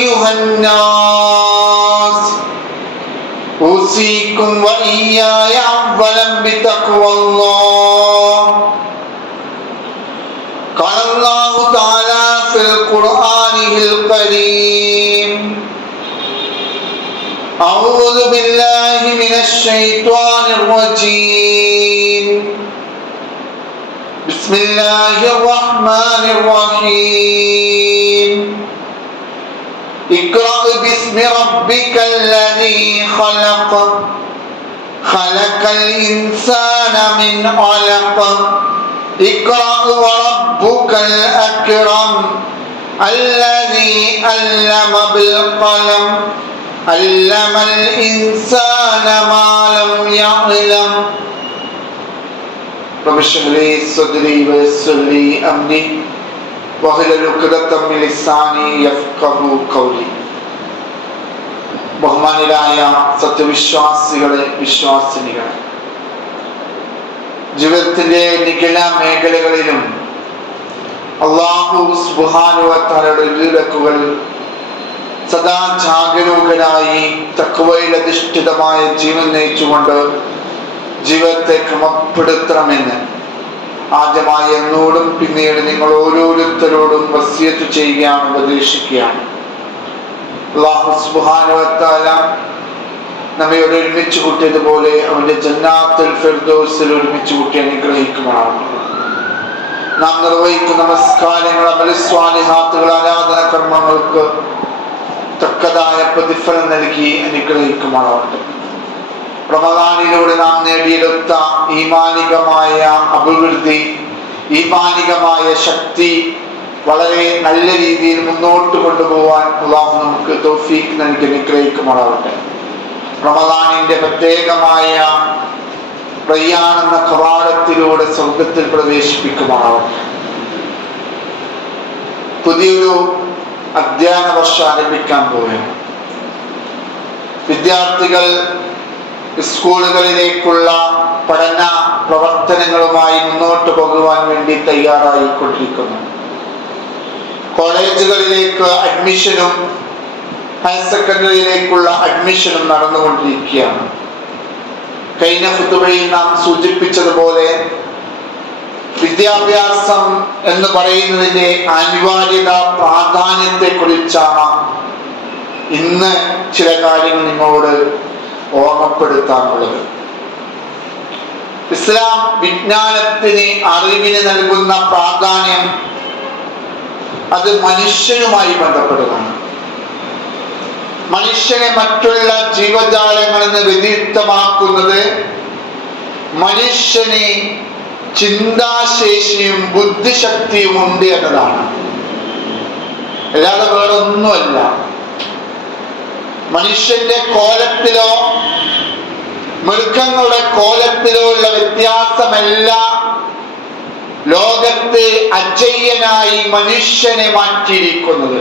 أيها الناس أوصيكم وإياي أولا بتقوى الله. قال الله تعالى في القرآن الكريم: أعوذ بالله من الشيطان الرجيم. بسم الله الرحمن الرحيم. اقرأ باسم ربك الذي خلق خلق الإنسان من علق اقرأ وربك الأكرم الذي علم بالقلم علم الإنسان ما لم يعلم. رب اشرح لي صدري ويسر لي أمري واحلل عقدة من لساني يفقهوا قولي. ബഹുമാനികളായ സത്യവിശ്വാസികളെ, വിശ്വാസിനികളെ, ജീവിതത്തിന്റെ നിഖില മേഖലകളിലും അല്ലാഹു സുബ്ഹാനഹു വ തആലയുടെ വിലക്കുകൾ സദാ ജാഗരൂകനായി തഖ്വയിൽ അധിഷ്ഠിതമായ ജീവൻ നയിച്ചുകൊണ്ട് ജീവിതത്തെ ക്രമപ്പെടുത്തണമെന്ന് ആദ്യമായി എന്നോടും പിന്നീട് നിങ്ങൾ ഓരോരുത്തരോടും വസിയത്ത് ചെയ്യുകയാണ്, ഉപദേശിക്കുകയാണ്. അല്ലാഹു സുബ്ഹാനഹു വ തആല നമ്മയോട് ഒരുമിച്ച് കൂട്ടിയതുപോലെ അവന്റെ ജന്നാത്തുൽ ഫിർദൗസിൽ ഒരുമിച്ച് കൂട്ടി അനുഗ്രഹിക്കുമാറാണ്. നാം നിർവഹിക്കുന്ന നമസ്കാരങ്ങൾ, അമലുസ്വാലിഹാത്തുകൾ, ആരാധന കർമ്മങ്ങൾക്ക് തക്കതായ പ്രതിഫലം നൽകി അനുഗ്രഹിക്കുമാറാവട്ടെ. റമദാനിലൂടെ നാം നേടിയെടുത്ത ഈമാനികമായ അഭിവൃദ്ധി, ഈമാനികമായ ശക്തി വളരെ നല്ല രീതിയിൽ മുന്നോട്ട് കൊണ്ടുപോകാൻ അല്ലാഹു നമുക്ക് തൗഫീഖ് നൽകി അനുഗ്രഹിക്കുമാറാവട്ടെ. റമദാനിന്റെ പ്രത്യേകമായ റയ്യാൻ എന്ന കവാടത്തിലൂടെ സ്വർഗത്തിൽ പ്രവേശിപ്പിക്കുമാറാവട്ടെ. പുതിയൊരു അധ്യയന വർഷം ആരംഭിക്കാൻ പോവുകയാണ്. വിദ്യാർത്ഥികൾ സ്കൂളുകളിലേക്കുള്ള പഠന പ്രവർത്തനങ്ങളുമായി മുന്നോട്ട് പോകുവാൻ വേണ്ടി തയ്യാറായിക്കൊണ്ടിരിക്കുന്നു. കോളേജുകളിലേക്ക് അഡ്മിഷനും ഹയർ സെക്കൻഡറിയിലേക്കുള്ള അഡ്മിഷനും നടന്നുകൊണ്ടിരിക്കുകയാണ്. കഴിഞ്ഞ ഖുതുബയിൽ നാം സൂചിപ്പിച്ചതുപോലെ വിദ്യാഭ്യാസം എന്ന് പറയുന്നതിന്റെ അനിവാര്യത, പ്രാധാന്യത്തെ കുറിച്ചാണ് ഇന്ന് ചില കാര്യങ്ങൾ നിങ്ങളോട് ഓർമ്മപ്പെടുത്താനുള്ളത്. ഇസ്ലാം വിജ്ഞാനത്തിന്, അറിവിന് നൽകുന്ന പ്രാധാന്യം അത് മനുഷ്യനുമായി ബന്ധപ്പെട്ടതാണ്. മനുഷ്യനെ മറ്റുള്ള ജീവജാലങ്ങളിൽ നിന്ന് വ്യതിരിക്തമാക്കുന്നത് മനുഷ്യന് ചിന്താശേഷിയും ബുദ്ധിശക്തിയും ഉണ്ട് എന്നതാണ്, അല്ലാതെ വേറെ ഒന്നുമല്ല. മനുഷ്യന്റെ കോലത്തിലോ മൃഗങ്ങളുടെ കോലത്തിലോ ഉള്ള വ്യത്യാസമല്ല ലോകത്ത് അജയ്യനായി മനുഷ്യനെ മാറ്റിയിരിക്കുന്നത്.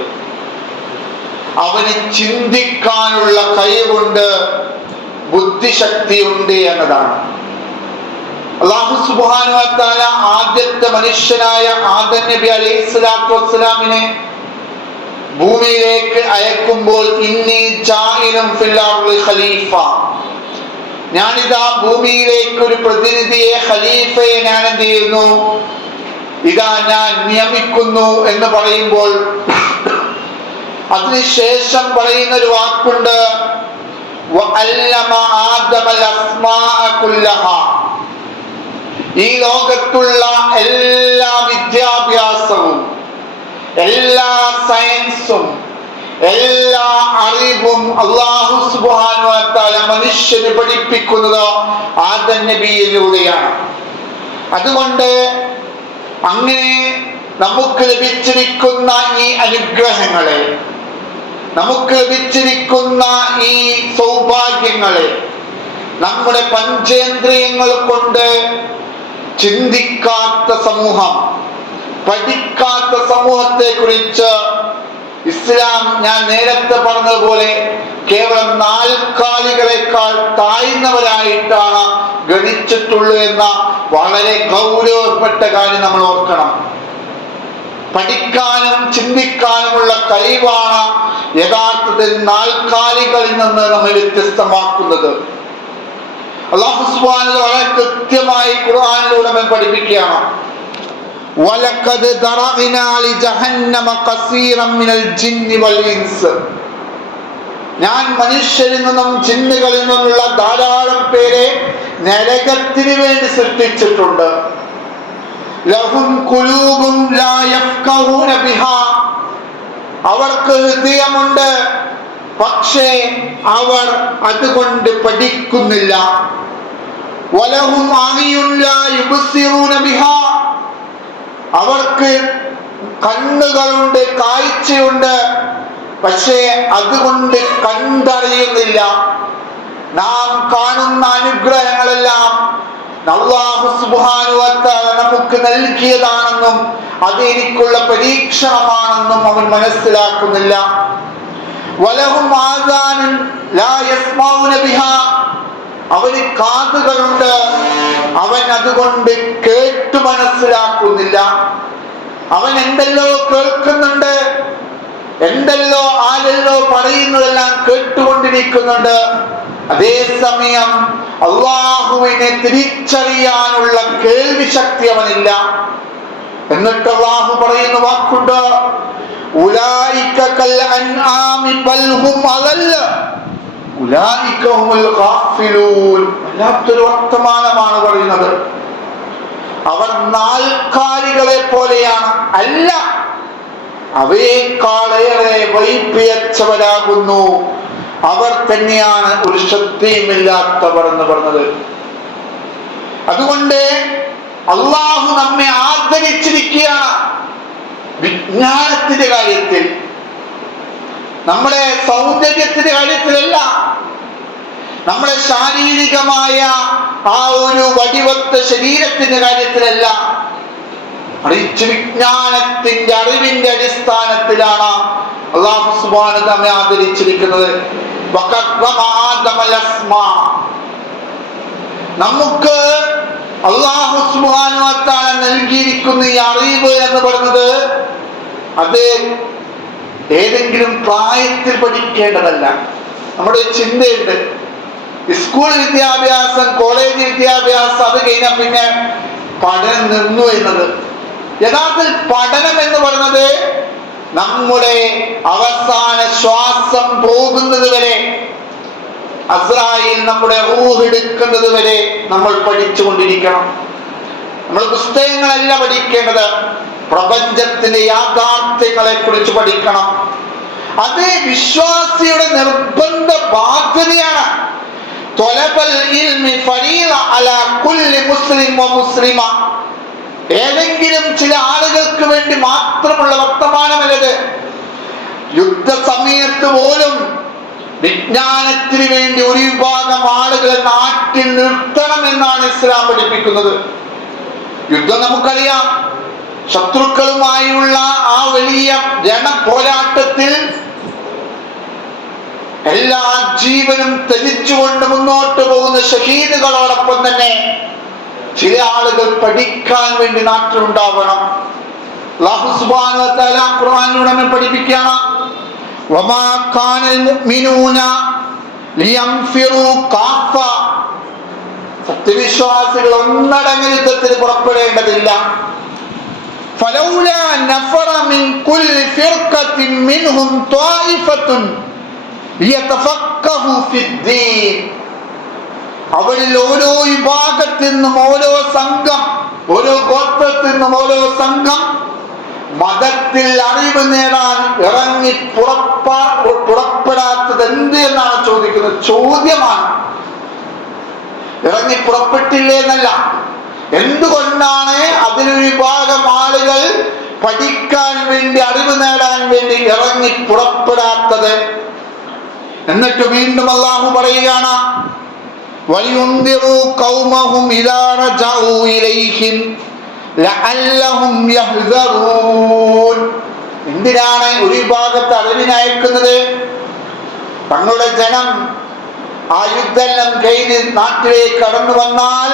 അവന് ചിന്തിക്കാനുള്ള കഴിവുണ്ട്, ബുദ്ധിശക്തിയുണ്ട് എന്നതാണ്. അല്ലാഹു സുബ്ഹാനഹു വ തആല ആദ്യത്തെ മനുഷ്യനായ ആദം നബി അലൈഹിസ്സലാത്തു വസ്സലാമിനെ ഭൂമിയിലേക്ക് അയക്കുമ്പോൾ ഇന്നി ജാഇലും ഫിൽ അർളി ഖലീഫ, ഞാനിതാ ഭൂമിയിലേക്ക് ഒരു പ്രതിനിധിയെ, ഖലീഫയെ ഞാൻ എന്ത് ചെയ്യുന്നു, ഇതാ ഞാൻ നിയമിക്കുന്നു എന്ന് പറയുമ്പോൾ അതിനുശേഷം പറയുന്ന ഒരു വാക്കുണ്ട്, വഅല്ലമ ആദമൽ അസ്മാഅ കുല്ലഹാ. ഈ ലോകത്തുള്ള എല്ലാ വിദ്യാഭ്യാസവും, എല്ലാ സയൻസും, എല്ലാ അറിവും അല്ലാഹു സുബ്ഹാനഹു വ തആല മനുഷ്യന് പഠിപ്പിക്കുന്നത് ആദം നബിയിലൂടെയാണ്. അതുകൊണ്ട് അങ്ങനെ നമുക്ക് ലഭിച്ചിരിക്കുന്ന ഈ അനുഗ്രഹങ്ങളെ, നമുക്ക് ലഭിച്ചിരിക്കുന്ന ഈ സൗഭാഗ്യങ്ങളെ നമ്മുടെ പഞ്ചേന്ദ്രിയങ്ങൾ കൊണ്ട് ചിന്തിക്കാത്ത സമൂഹം, പഠിക്കാത്ത സമൂഹത്തെ കുറിച്ച് ഇസ്ലാം, ഞാൻ നേരത്തെ പറഞ്ഞതുപോലെ, കേവലം നാൽക്കാലികളെക്കാൾ താഴ്ന്നവരായിട്ടാണ് ഗണിച്ചിട്ടുള്ളൂ എന്ന വളരെ ഗൗരവപ്പെട്ട കാര്യം നമ്മൾ ഓർക്കണം. പഠിക്കാനും ചിന്തിക്കാനുമുള്ള കഴിവാണ് യഥാർത്ഥത്തിൽ നാൽക്കാലികളിൽ നിന്ന് നമ്മെ വ്യത്യസ്തമാക്കുന്നത്. അല്ലാഹു സുബ്ഹാനഹു വ തആല വളരെ കൃത്യമായി ഖുർആനിലൂടെ നമ്മെ പഠിപ്പിക്കുകയാണ്. വലഖദ് ദറഅനാ ലി ജഹന്നമ ഖസീറൻ മിനൽ ജിന്നി വൽ ഇൻസ്. ഞാൻ മനുഷ്യരിൽ നിന്നും ജിന്നുകളിൽ നിന്നുള്ള ധാരാളം പേരെ നരകത്തിന് വേണ്ടി സൃഷ്ടിച്ചിട്ടുണ്ട്. ലഹും ഖുലൂബുൻ ലാ യഫ്ഖഹൂന ബിഹാ. അവർക്ക് ഹൃദയമുണ്ട്, പക്ഷേ അവർ അതുകൊണ്ട് പഠിക്കുന്നില്ല. വലഹും അഅ്യുൻ ലാ യുബ്സിറൂന ബിഹാ. അവർക്ക് കണ്ണുകളുണ്ട്, കാഴ്ചയുണ്ട്, പക്ഷേ അതുകൊണ്ട് കണ്ടറിയുന്നില്ല. നാം കാണുന്ന അനുഗ്രഹങ്ങളെല്ലാം അല്ലാഹു സുബ്ഹാനഹു വ തആല നമുക്ക് നൽകിയതാണെന്നും അത് എനിക്കുള്ള പരീക്ഷണമാണെന്നും അവൻ മനസ്സിലാക്കുന്നില്ല. വലഹും ആദാനുൻ ലാ യസ്മഊന ബിഹാ. അവന് കാതുകളുണ്ട്, അവൻ അതുകൊണ്ട് കേട്ടു മനസ്സിലാക്കുന്നില്ല. അവൻ എന്തെല്ലോ കേൾക്കുന്നുണ്ട്, എന്തെല്ലോ ആരെല്ലോ പറയുന്നതെല്ലാം കേട്ടുകൊണ്ടിരിക്കുന്നുണ്ട്. അതേസമയം അള്ളാഹുവിനെ തിരിച്ചറിയാനുള്ള കേൾവി ശക്തി അവനില്ല. എന്നിട്ട് അള്ളാഹു പറയുന്ന വാക്കുണ്ട്, ഉലൈക കൽ അൻആമി ബൽ ഹും അളല്ല ഉലൈക ഹുൽ ഗാഫിലൂൻ. വല്ലാത്തൊരു വർത്തമാനമാണ് പറയുന്നത്. അവർ നാൽക്കാലികളെ പോലെയാണ്, അല്ല, അവയേക്കാളേറെ വൈപിഴച്ചവരാകുന്നു. അവർ തന്നെയാണ് ഒരു ശ്രദ്ധയുമില്ലാത്തവർ എന്ന് പറഞ്ഞത്. അതുകൊണ്ട് അള്ളാഹു നമ്മെ ആദരിച്ചിരിക്കുകയാണ് വിജ്ഞാനത്തിന്റെ കാര്യത്തിൽ, നമ്മുടെ സൗന്ദര്യത്തിന്റെ കാര്യത്തിലല്ല, നമ്മുടെ ശാരീരികമായ ആ ഒരു വടിവത്ത ശരീരത്തിന്റെ കാര്യത്തിലല്ല, മറിച്ച് വിജ്ഞാനത്തിന്റെ അറിവിന്റെ അടിസ്ഥാനത്തിലാണ് അല്ലാഹു സുബ്ഹാനഹു വ തആല നമ്മെ ആദരിച്ചിരിക്കുന്നത്. നമുക്ക് അല്ലാഹു സുബ്ഹാനഹു വ തആല നൽകിയിരിക്കുന്ന ഈ അറിവ് എന്ന് പറയുന്നത് അത് ഏതെങ്കിലും പ്രായത്തിൽ പഠിക്കേണ്ടതല്ല. നമ്മുടെ ചിന്തയുണ്ട്, സ്കൂൾ വിദ്യാഭ്യാസം, കോളേജ് വിദ്യാഭ്യാസം, അത് കഴിഞ്ഞാൽ പിന്നെ പഠനം നിന്നു എന്നത്. യഥാർത്ഥത്തിൽ പഠനം എന്ന് പറയുന്നത് നമ്മുടെ അവസാന ശ്വാസം പോകുന്നത് വരെ, അസ്രായിൽ നമ്മുടെ റൂഹ് എടുക്കുന്നത് വരെ നമ്മൾ പഠിച്ചുകൊണ്ടിരിക്കണം. നമ്മൾ പുസ്തകങ്ങളല്ല പഠിക്കേണ്ടത്, പ്രപഞ്ചത്തിന്റെ യാഥാർത്ഥ്യങ്ങളെ കുറിച്ച് പഠിക്കണം. അത് വിശ്വാസിയുടെ നിർബന്ധ ബാധ്യതയാണ്. ത്വലബൽ ഇൽമി ഫരീള അലാ കുല്ലി മുസ്ലിം വ മുസ്ലിമ. ഏതെങ്കിലും ചില ആളുകൾക്ക് വേണ്ടി മാത്രമുള്ള വർത്തമാനമല്ലത്. യുദ്ധസമയത്ത് പോലും വിജ്ഞാനത്തിന് വേണ്ടി ഒരു വിഭാഗം ആളുകളെ നാട്ടിൽ നിർത്തണം എന്നാണ് ഇസ്ലാം പഠിപ്പിക്കുന്നത്. യുദ്ധം നമുക്കറിയാം, ശത്രുക്കളുമായുള്ള ആ വലിയ രണപോരാട്ടത്തിൽ എല്ലാ ജീവനും ത്യജിച്ചുകൊണ്ട് മുന്നോട്ട് പോകുന്ന ഷഹീദുകളോടൊപ്പം തന്നെ ചില ആളുകൾ പഠിക്കാൻ വേണ്ടി നാട്ടിലുണ്ടാവണം. അല്ലാഹു സുബ്ഹാനഹു വ തആല ഖുർആനിലൂടെ നമ്മെ പഠിപ്പിക്കുകയാണ്, വമാ കാനൽ മുഅ്മിനൂന ലിയൻഫിറൂ കാഫ. സത്യവിശ്വാസികൾ ഒന്നടങ്കം യുദ്ധത്തിന് പുറപ്പെടേണ്ടതില്ല. ഫലൗലാ നഫറ മിൻ കുല്ലി ഫിർഖത്തിൻ മിൻഹും ത്വായിഫത്തുൻ ലിയതഫഖഹു ഫിദ്ദീൻ. അവരിൽ ഓരോ വിഭാഗത്തിൽ നിന്നും ഓരോ സംഘം, ഓരോ ഗോത്രത്തിൽ നിന്നും ഓരോ സംഘം മതത്തിൽ അറിവ് നേടാൻ ഇറങ്ങി പുറപ്പെടാത്തത് എന്ത് എന്നാണ് ചോദിക്കുന്നത്. ചോദ്യമാണ്. ഇറങ്ങി പുറപ്പെട്ടില്ലേ എന്നല്ല, എന്തുകൊണ്ടാണ് അതിലൊരു വിഭാഗം ആളുകൾ പഠിക്കാൻ വേണ്ടി, അറിവ് നേടാൻ വേണ്ടി ഇറങ്ങി പുറപ്പെടാത്തത്? എന്നിട്ട് വീണ്ടും അല്ലാഹു പറയുകയാണ്, വലിയുൻദിറു ഖൗമഹും ഇദാ റജഉ ഇലൈഹിം ലഅല്ലഹും യഹ്ദറൂൻ. എന്തിനാണ് ഒരു വിഭാഗത്തെ അറിവിനയക്കുന്നത്? തങ്ങളുടെ ജനം ആ യുദ്ധം കഴിഞ്ഞ് നാട്ടിലേക്ക് കടന്നു വന്നാൽ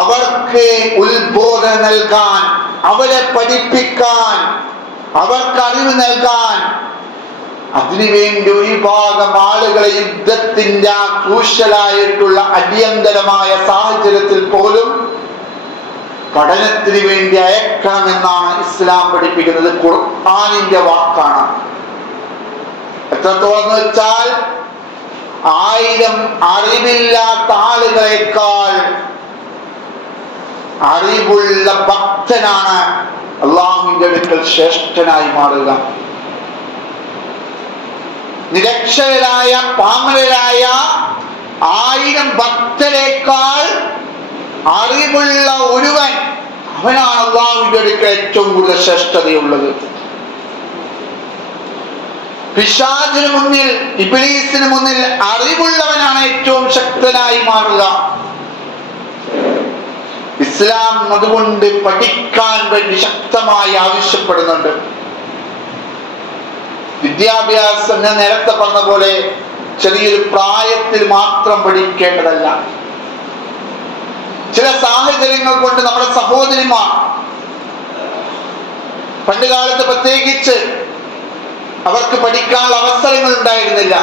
അവർക്ക് ഉത്ബോധനം നൽകാൻ, അവരെ പഠിപ്പിക്കാൻ, അവർക്ക് അറിവ് നൽകാൻ അതിനുവേണ്ടി ഒരു വിഭാഗം ആളുകളെ യുദ്ധത്തിന്റെ ആ ക്രൂഷ്യലായിട്ടുള്ള അടിയന്തരമായ സാഹചര്യത്തിൽ പോലും പഠനത്തിന് വേണ്ടി അയക്കണമെന്നാണ് ഇസ്ലാം പഠിപ്പിക്കുന്നത്. ഖുർആനിന്റെ വാക്കാണ്. എത്രത്തോളം എന്ന് വെച്ചാൽ 1000 അറിവില്ലാത്ത ആളുകളെക്കാൾ അറിവുള്ള ഭക്തനാണ് അള്ളാഹുവിന്റെ അടുക്കൽ ശ്രേഷ്ഠനായി മാറുക. നിരക്ഷരായ പാമരരായ 1000 ഭക്തരെക്കാൾ അറിവുള്ള ഒരുവൻ, അവനാണ് അള്ളാഹുവിന്റെ അടുക്കൽ ഏറ്റവും കൂടുതൽ ശ്രേഷ്ഠതയുള്ളത്. പിശാചിന് മുന്നിൽ, ഇബ്ലീസിന് മുന്നിൽ അറിവുള്ളവനാണ് ഏറ്റവും ശക്തനായി മാറുക. ഇസ്ലാം അതുകൊണ്ട് പഠിക്കാൻ വേണ്ടി ശക്തമായി ആവശ്യപ്പെടുന്നുണ്ട്. വിദ്യാഭ്യാസം ഞാൻ നേരത്തെ പറഞ്ഞ പോലെ ചെറിയൊരു പ്രായത്തിൽ മാത്രം പഠിക്കേണ്ടതല്ല. ചില സാഹചര്യങ്ങൾ കൊണ്ട് നമ്മുടെ സഹോദരിമാർ, പണ്ട് കാലത്ത് പ്രത്യേകിച്ച് അവർക്ക് പഠിക്കാനുള്ള അവസരങ്ങൾ ഉണ്ടായിരുന്നില്ല.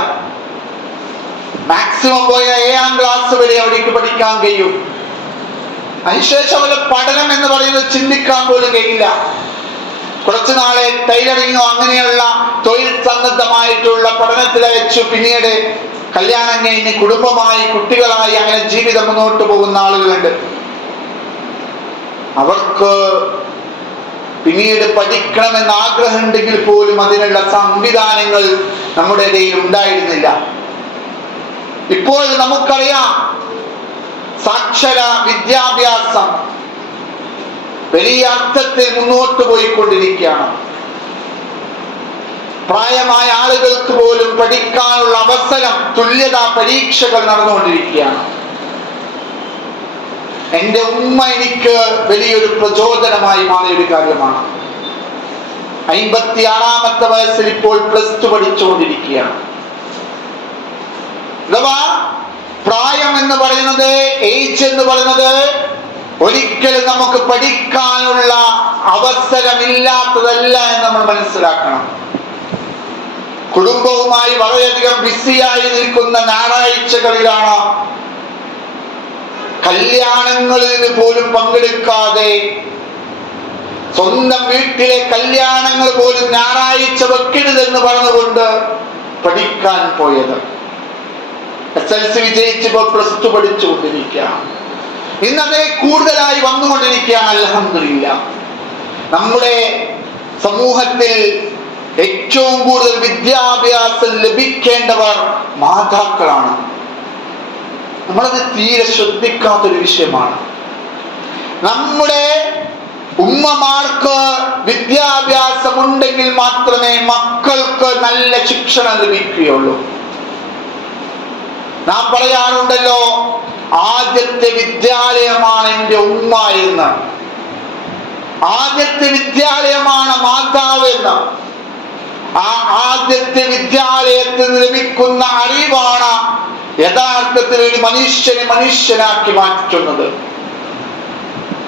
മാക്സിമം പോയ 7ാം ക്ലാസ് വരെ അവർക്ക് പഠിക്കാൻ കഴിയും. അതിനുശേഷം അവരുടെ പഠനം എന്ന് പറയുന്നത് ചിന്തിക്കാൻ പോലും കഴിയില്ല. കുറച്ചു നാളെ ടൈലറിങ്ങോ അങ്ങനെയുള്ള തൊഴിൽ സന്നദ്ധമായിട്ടുള്ള പഠനത്തിൽ വെച്ചു. പിന്നീട് കല്യാണം കഴിഞ്ഞ് കുടുംബമായി കുട്ടികളായി അങ്ങനെ ജീവിതം മുന്നോട്ട് പോകുന്ന ആളുകളുണ്ട്. അവർക്ക് പിന്നീട് പഠിക്കണമെന്ന് ആഗ്രഹമുണ്ടെങ്കിൽ പോലും അതിനുള്ള സംവിധാനങ്ങൾ നമ്മുടെ ഇടയിൽ ഉണ്ടായിരുന്നില്ല. ഇപ്പോൾ നമുക്കറിയാം, സാക്ഷര വിദ്യാഭ്യാസം വലിയ അർത്ഥത്തിൽ മുന്നോട്ട് പോയിക്കൊണ്ടിരിക്കുകയാണ്. പ്രായമായ ആളുകൾക്ക് പോലും പഠിക്കാനുള്ള അവസരം, തുല്യതാ പരീക്ഷകൾ നടന്നുകൊണ്ടിരിക്കുകയാണ്. എൻ്റെ ഉമ്മ എനിക്ക് വലിയൊരു പ്രചോദനമായി മാറിയ ഒരു കാര്യമാണ്. 56ാമത്തെ വയസ്സിൽ ഇപ്പോൾ +2 പഠിച്ചുകൊണ്ടിരിക്കുകയാണ്. അഥവാ പ്രായം എന്ന് പറയുന്നത്, ഏജ് എന്ന് പറയുന്നത് ഒരിക്കലും നമുക്ക് പഠിക്കാനുള്ള അവസരമില്ലാത്തതല്ല എന്ന് നമ്മൾ മനസ്സിലാക്കണം. കുടുംബവുമായി വളരെയധികം ബിസിയായി നിൽക്കുന്ന ഞായറാഴ്ചകളിലാണ് കല്യാണങ്ങളിൽ പോലും പങ്കെടുക്കാതെ, സ്വന്തം വീട്ടിലെ കല്യാണങ്ങൾ പോലും ഞായറാഴ്ച വെക്കരുതെന്ന് പറഞ്ഞുകൊണ്ട് പഠിക്കാൻ പോയത്. SLC വിജയിച്ചപ്പോൾ +2 പഠിച്ചുകൊണ്ടിരിക്കുകയാണ്. ഇന്നതേ കൂടുതലായി വന്നുകൊണ്ടിരിക്കുകയാണ്. അൽഹംദുലില്ലാഹ്. നമ്മുടെ സമൂഹത്തിൽ ഏറ്റവും കൂടുതൽ വിദ്യാഭ്യാസം ലഭിക്കേണ്ടവർ മാതാക്കളാണ്. നമ്മളത് തീരെ ശ്രദ്ധിക്കാത്തൊരു വിഷയമാണ്. നമ്മുടെ ഉമ്മമാർക്ക് വിദ്യാഭ്യാസം ഉണ്ടെങ്കിൽ മാത്രമേ മക്കൾക്ക് നല്ല ശിക്ഷണം ലഭിക്കുകയുള്ളൂ. നാം പറയാറുണ്ടല്ലോ, ആദ്യത്തെ വിദ്യാലയമാണ് എൻ്റെ ഉമ്മ എന്ന്, ആദ്യത്തെ വിദ്യാലയമാണ് മാതാവ് എന്ന്. ആ ആദ്യത്തെ വിദ്യാലയത്തിൽ നിന്ന് ലഭിക്കുന്ന അറിവാണ് യഥാർത്ഥത്തിൽ ഒരു മനുഷ്യനെ മനുഷ്യനാക്കി മാറ്റുന്നത്.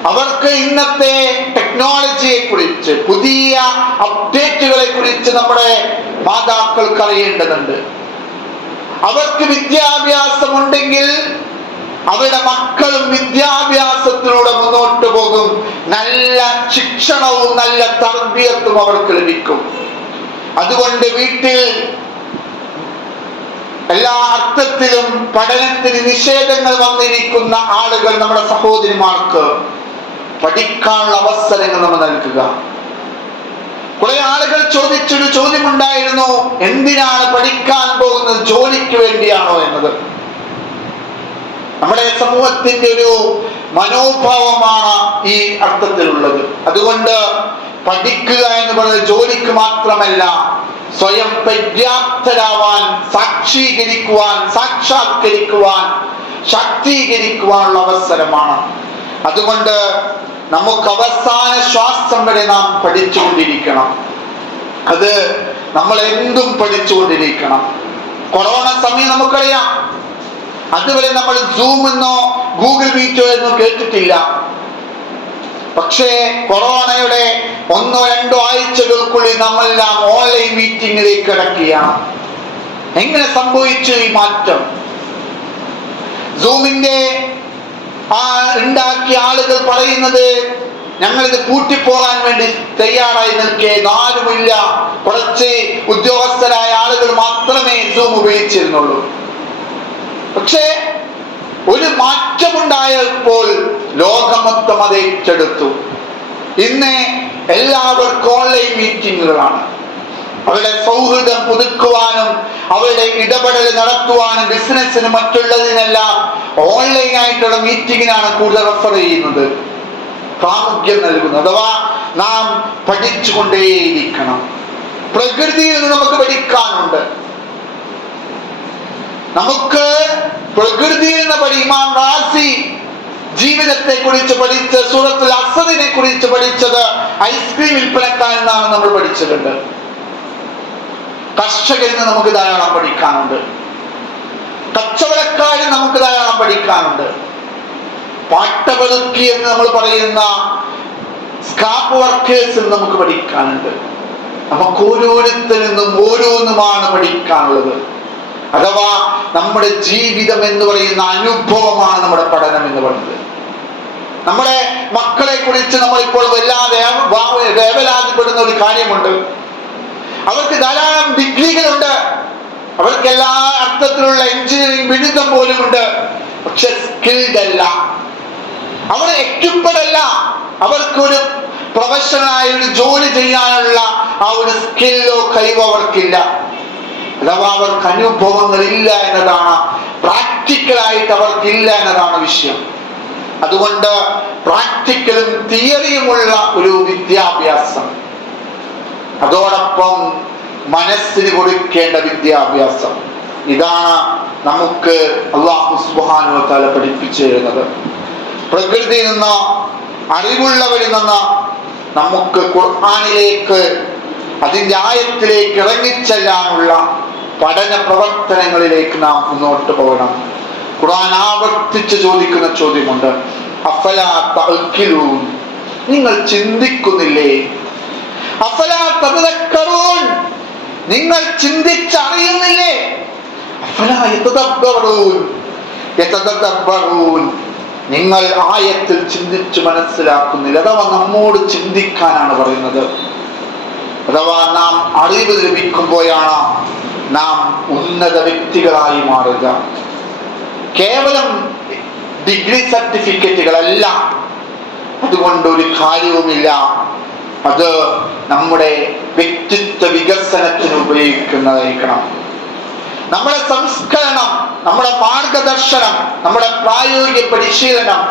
അവർക്ക് ഇന്നത്തെ ടെക്നോളജിയെ കുറിച്ച്, പുതിയ അപ്ഡേറ്റുകളെ കുറിച്ച് നമ്മുടെ മാതാക്കൾക്ക് അറിയേണ്ടതുണ്ട്. അവർക്ക് വിദ്യാഭ്യാസം ഉണ്ടെങ്കിൽ അവരുടെ മക്കളും വിദ്യാഭ്യാസത്തിലൂടെ മുന്നോട്ട് പോകും. നല്ല ശിക്ഷണവും നല്ല തർബിയത്തും അവർക്ക് ലഭിക്കും. അതുകൊണ്ട് വീട്ടിൽ എല്ലാ അർത്ഥത്തിലും പഠനത്തിന് നിഷേധങ്ങൾ വന്നിരിക്കുന്ന ആളുകൾ, നമ്മുടെ സഹോദരിമാർക്ക് പഠിക്കാനുള്ള അവസരങ്ങൾ നമ്മൾ നൽകുക. കുറെ ആളുകൾ ചോദിച്ചൊരു ചോദ്യമുണ്ടായിരുന്നു, എന്തിനാണ് പഠിക്കാൻ പോകുന്നത്, ജോലിക്ക് വേണ്ടിയാണോ എന്നത്. നമ്മുടെ സമൂഹത്തിന്റെ ഒരു മനോഭാവമാണ് ഈ അർത്ഥത്തിലുള്ളത്. അതുകൊണ്ട് പഠിക്കുക എന്ന് പറയുന്നത് ജോലിക്ക് മാത്രമല്ല, സ്വയം പര്യാപ്തരാവാൻ, സാക്ഷീകരിക്കുവാൻ, സാക്ഷാത്കരിക്കുവാൻ, ശാക്തീകരിക്കുവാനുള്ള അവസരമാണ്. അതുകൊണ്ട് നമുക്ക് അവസാന ശ്വാസം വരെ നാം പഠിച്ചുകൊണ്ടിരിക്കണം. അത് നമ്മൾ എന്തും പഠിച്ചുകൊണ്ടിരിക്കണം. കൊറോണ സമയം നമുക്കറിയാം, അതുവരെ നമ്മൾ സൂം എന്നോ ഗൂഗിൾ മീറ്റോ എന്നോ കേട്ടിട്ടില്ല. പക്ഷേ കൊറോണയുടെ 1-2 ആഴ്ചകൾക്കുള്ളിൽ നമ്മളെല്ലാം ഓൺലൈൻ മീറ്റിംഗിലേക്ക് കടക്കുകയാണ്. എങ്ങനെ സംഭവിച്ചു ഈ മാറ്റം? സൂമിന്റെ ഉണ്ടാക്കിയ ആളുകൾ പറയുന്നത്, ഞങ്ങളിത് പൂട്ടിപ്പോകാൻ വേണ്ടി തയ്യാറായി നിൽക്കെ ആരുമില്ല, കുറച്ച് ഉദ്യോഗസ്ഥരായ ആളുകൾ മാത്രമേ സൂം ഉപയോഗിച്ചിരുന്നുള്ളൂ. പക്ഷേ ഒരു മാറ്റമുണ്ടായപ്പോൾ ലോകം മൊത്തം അത് ഏറ്റെടുത്തു. ഇന്ന് എല്ലാവർക്കും ഓൺലൈൻ മീറ്റിങ്ങുകളാണ്. അവരുടെ സൗഹൃദം പുതുക്കുവാനും അവരുടെ ഇടപെടൽ നടത്തുവാനും ബിസിനസ്സിനും മറ്റുള്ളതിനെല്ലാം ഓൺലൈനായിട്ടുള്ള മീറ്റിങ്ങിനാണ് കൂടുതൽ റെഫർ ചെയ്യുന്നത്, പ്രാമുഖ്യം നൽകുന്നത്. അഥവാ നാം പഠിച്ചുകൊണ്ടേയിരിക്കണം. പ്രകൃതിയിൽ നിന്ന് നമുക്ക് പഠിക്കാനുണ്ട്. നമുക്ക് പ്രകൃതിയിൽ നിന്ന് ഇമാം റാസി ജീവിതത്തെ കുറിച്ച് പഠിച്ച് സൂറത്തുൽ അസ്റിനെ കുറിച്ച് പഠിച്ചത് ഐസ്ക്രീം വിൽപ്പനക്കാരിൽ നിന്നാണ് നമ്മൾ പഠിച്ചിട്ടുണ്ട്. കർഷകരിൽ നിന്ന് നമുക്ക് ധാരാളം പഠിക്കാനുണ്ട്. കച്ചവടക്കാരിൽ നമുക്ക് ധാരാളം പഠിക്കാനുണ്ട്. പാട്ടപതുക്കി എന്ന് നമ്മൾ പറയുന്ന സ്ക്രാപ്പ് വർക്കേഴ്സിൽ നമുക്ക് പഠിക്കാനുണ്ട്. നമുക്ക് ഓരോരുത്തരിൽ നിന്നും ഓരോന്നുമാണ് പഠിക്കാനുള്ളത്. അഥവാ നമ്മുടെ ജീവിതം എന്ന് പറയുന്ന അനുഭവമാണ് നമ്മുടെ പഠനം എന്ന് പറയുന്നത്. നമ്മുടെ മക്കളെ കുറിച്ച് നമ്മളിപ്പോൾ വല്ലാതെ വേവലാതിപ്പെടുന്ന ഒരു കാര്യമുണ്ട്. അവർക്ക് ധാരാളം ഡിഗ്രികളുണ്ട്, അവർക്ക് എല്ലാ അർത്ഥത്തിലുള്ള എഞ്ചിനീയറിംഗ് ബിരുദം പോലുമുണ്ട്. പക്ഷെ സ്കിൽഡ് അല്ല, അവർ എക്യുപ്ഡ് അല്ല. അവർക്കൊരു പ്രൊഫഷണലായ ഒരു ജോലി ചെയ്യാനുള്ള ആ ഒരു സ്കില്ലോ കഴിവോ അവർക്കില്ല. അഥവാ അവർക്ക് അനുഭവങ്ങളില്ല എന്നതാണ്, പ്രാക്ടിക്കലായിട്ട് അവർക്കില്ല എന്നതാണ് വിഷയം. അതുകൊണ്ട് പ്രാക്ടിക്കലും തിയറിയുമുള്ള ഒരു വിദ്യാഭ്യാസം, അതോടൊപ്പം മനസ്സിന് കൊടുക്കേണ്ട വിദ്യാഭ്യാസം, ഇതാണ് നമുക്ക് അല്ലാഹു സുബ്ഹാനഹു വ തആല പഠിപ്പിച്ചു തരുന്നത്. പ്രകൃതിയിൽ നിന്ന്, അറിവുള്ളവരിൽ നിന്ന് നമുക്ക് ഖുർആനിലേക്ക്, അതിന്റെ ആയത്തിലേക്ക് ഇറങ്ങിച്ചെല്ലാനുള്ള പഠന പ്രവർത്തനങ്ങളിലേക്ക് നാം മുന്നോട്ട് പോകണം. ഖുർആൻ ആവർത്തിച്ച് ചോദിക്കുന്ന ചോദ്യമുണ്ട്, അഫലാ തഅഖിലൂൻ, നിങ്ങൾ ചിന്തിക്കുന്നില്ലേ? അഫലാ തദക്കറൂൻ, നിങ്ങൾ ചിന്തിച്ചറിയുന്നില്ലേ? അഫലാ യതദബ്ബറൂൻ, നിങ്ങൾ ആയത്തിൽ ചിന്തിച്ചു മനസ്സിലാക്കുന്നില്ല. അഥവാ നമ്മോട് ചിന്തിക്കാനാണ് പറയുന്നത്. അഥവാ നാം അറിവ് ലഭിക്കുമ്പോഴാണ് നാം ഉന്നത വ്യക്തികളായി മാറുക. കേവലം ഡിഗ്രി സർട്ടിഫിക്കറ്റുകളല്ല അതുകൊണ്ട് ഒരു കാര്യവുമില്ല. അത് നമ്മുടെ വ്യക്തിത്വ വികസനത്തിന് ഉപയോഗിക്കുന്നതായിരിക്കണം. നമ്മുടെ സംസ്കരണം, നമ്മുടെ മാർഗദർശനം, നമ്മുടെ പ്രായോഗിക പരിശീലനം,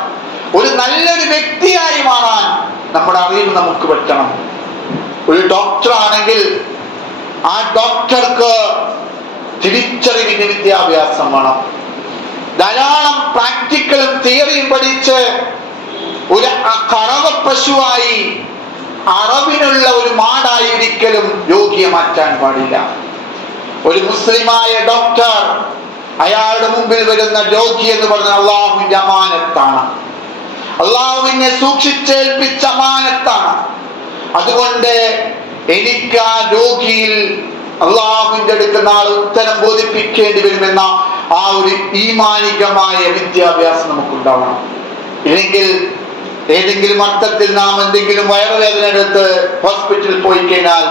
ഒരു നല്ലൊരു വ്യക്തിയായി മാറാൻ നമ്മുടെ അറിവ് നമുക്ക് പറ്റണം. ഒരു ഡോക്ടർ ആണെങ്കിൽ ആ ഡോക്ടർക്ക് തിരിച്ചറിവിന്റെ വിദ്യാഭ്യാസം വേണം. ധാരാളം പ്രാക്ടിക്കലും തിയറിയും പഠിച്ച് ഒരു കറവ പശുവായി, അറിവിനുള്ള ഒരു മാടായി ഒരിക്കലും രോഗിയെ മാറ്റാൻ പാടില്ല. ഒരു മുസ്ലിമായ ഡോക്ടർ അയാളുടെ മുമ്പിൽ വരുന്ന രോഗി എന്ന് പറഞ്ഞാൽ അള്ളാഹുവിന്റെ അമാനത്താണ്, അള്ളാഹുവിനെ സൂക്ഷിച്ചേൽപ്പിച്ച അമാനത്താണ്. അതുകൊണ്ട് എനിക്ക് ആ രോഗിയിൽ അള്ളാഹുവിന്റെ അടുത്ത നാൾ ഉത്തരം ബോധിപ്പിക്കേണ്ടി വരുമെന്ന ആ ഒരു ഈമാനികമായ വിദ്യാഭ്യാസം നമുക്കുണ്ടാവണം. ഇല്ലെങ്കിൽ ഏതെങ്കിലും അർത്ഥത്തിൽ നാം എന്തെങ്കിലും വയറുവേദന എടുത്ത് ഹോസ്പിറ്റലിൽ പോയി കഴിഞ്ഞാൽ